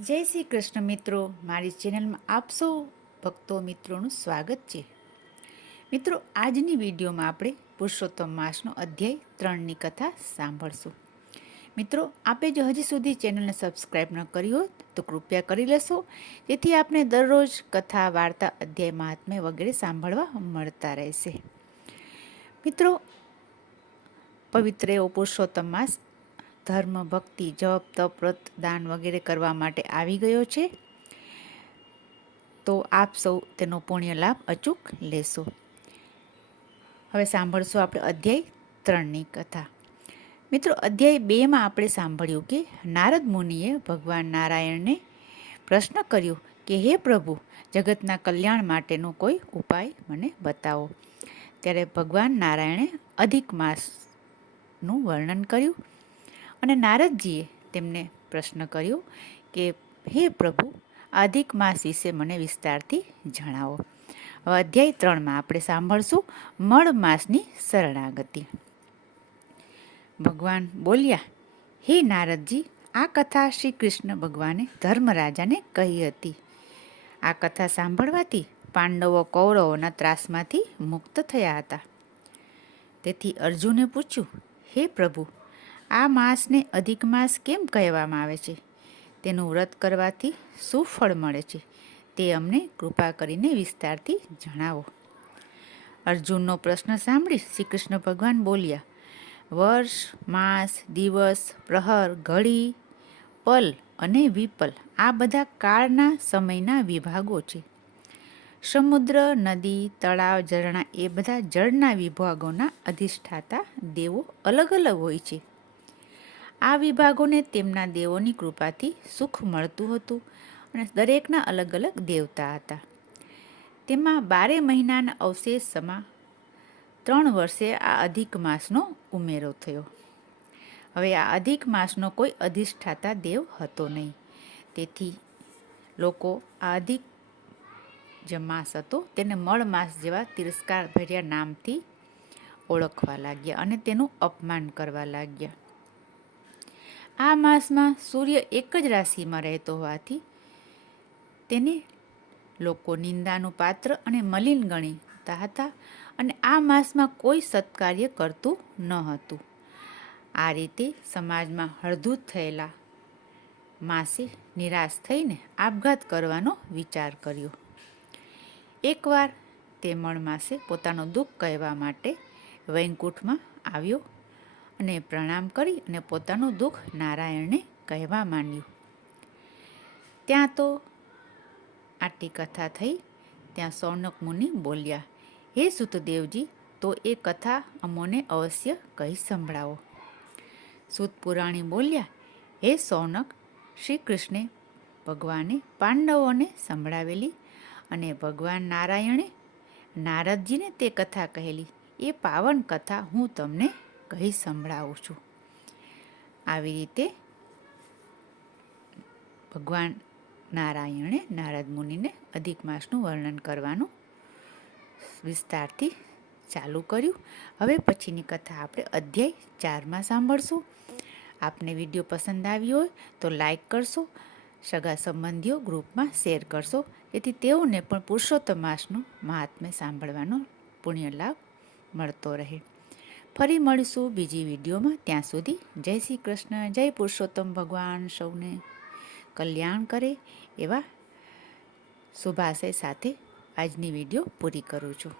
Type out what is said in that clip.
જય શ્રી કૃષ્ણ મિત્રો, મારી ચેનલમાં આપ સૌ ભક્તો મિત્રોનું સ્વાગત છે. મિત્રો, આજની વિડીયોમાં આપણે પુરુષોત્તમ માસનો અધ્યાય 3ની કથા સાંભળશું. મિત્રો, આપે જો હજી સુધી ચેનલને સબસ્ક્રાઈબ ન કરી હોય તો કૃપયા કરી લેશો, જેથી આપણે દરરોજ કથા, વાર્તા, અધ્યાય, મહાત્મ્ય વગેરે સાંભળવા મળતા રહેશે. મિત્રો, પવિત્ર એવો પુરુષોત્તમ માસ ધર્મ, ભક્તિ, જપ, તપ, વ્રત, દાન વગેરે કરવા માટે આવી ગયો છે. તો આપ સૌ તેનો પુણ્ય લાભ અચૂક લેશો. હવે સાંભળશું આપણે અધ્યાય 3ની કથા. મિત્રો, અધ્યાય 2માં આપણે સાંભળ્યું કે નારદ મુનિએ ભગવાન નારાયણને પ્રશ્ન કર્યો કે હે પ્રભુ, જગતના કલ્યાણ માટેનો કોઈ ઉપાય મને બતાવો. ત્યારે ભગવાન નારાયણે અધિક માસનું વર્ણન કર્યું અને નારદજીએ તેમને પ્રશ્ન કર્યો કે હે પ્રભુ, અધિક માસ વિશે મને વિસ્તારથી જણાવો. હવે અધ્યાય 3માં આપણે સાંભળશું મળ માસની શરણાગતિ. ભગવાન બોલ્યા, હે નારદજી, આ કથા શ્રી કૃષ્ણ ભગવાને ધર્મરાજાને કહી હતી. આ કથા સાંભળવાથી પાંડવો કૌરવોના ત્રાસમાંથી મુક્ત થયા હતા. તેથી અર્જુને પૂછ્યું, હે પ્રભુ, આ માસને અધિક માસ કેમ કહેવામાં આવે છે? તેનું વ્રત કરવાથી શું ફળ મળે છે? તે અમને કૃપા કરીને વિસ્તારથી જણાવો. અર્જુનનો પ્રશ્ન સાંભળી શ્રી કૃષ્ણ ભગવાન બોલ્યા, વર્ષ, માસ, દિવસ, પ્રહર, ઘડી, પલ અને વિપલ આ બધા કાળના સમયના વિભાગો છે. સમુદ્ર, નદી, તળાવ, ઝરણા એ બધા જળના વિભાગોના અધિષ્ઠાતા દેવો અલગ અલગ હોય છે. આ વિભાગોને તેમના દેવોની કૃપાથી સુખ મળતું હતું અને દરેકના અલગ અલગ દેવતા હતા. તેમાં 12 મહિનાના અવશેષમાં 3 વર્ષે આ અધિક માસનો ઉમેરો થયો. હવે આ અધિક માસનો કોઈ અધિષ્ઠાતા દેવ હતો નહીં. તેથી લોકો આ અધિક જે માસ હતો તેને મળ માસ જેવા તિરસ્કારભર્યા નામથી ઓળખવા લાગ્યા અને તેનું અપમાન કરવા લાગ્યા. આ માસમાં સૂર્ય એક જ રાશિમાં રહેતો હોવાથી તેને લોકો નિંદાનું પાત્ર અને મલિન ગણતા હતા અને આ માસમાં કોઈ સત્કાર્ય કરતું ન હતું. આ રીતે સમાજમાં હળધૂત થયેલા માસે નિરાશ થઈને આપઘાત કરવાનો વિચાર કર્યો. એકવાર તે મળ માસે પોતાનું દુઃખ કહેવા માટે વૈકુંઠમાં આવ્યો અને પ્રણામ કરી અને પોતાનું દુઃખ નારાયણને કહેવા માંડ્યું. ત્યાં તો આટલી કથા થઈ. ત્યાં સૌનક મુનિ બોલ્યા, હે સુતદેવજી, તો એ કથા અમોને અવશ્ય કહી સંભળાવો. સૂત પુરાણી બોલ્યા, હે સૌનક, શ્રી કૃષ્ણે ભગવાને પાંડવોને સંભળાવેલી અને ભગવાન નારાયણે નારદજીને તે કથા કહેલી એ પાવન કથા હું તમને કહી સંભળાવું છું. આવી રીતે ભગવાન નારાયણે નારદ મુનિને અધિક માસનું વર્ણન કરવાનું વિસ્તારથી ચાલુ કર્યું. હવે પછીની કથા આપણે અધ્યાય 4માં સાંભળશું. આપને વિડીયો પસંદ આવ્યો હોય તો લાઈક કરશો, સગા સંબંધીઓ ગ્રુપમાં શેર કરશો, જેથી તેઓને પણ પુરુષોત્તમ માસનું મહાત્મ્ય સાંભળવાનો પુણ્ય લાભ મળતો રહે. ફરી મળીશું બીજી વિડીયોમાં. ત્યાં સુધી જય શ્રી કૃષ્ણ, જય પુરુષોત્તમ ભગવાન સૌને કલ્યાણ કરે એવા શુભાશય સાથે આજની વિડીયો પૂરી કરું છું.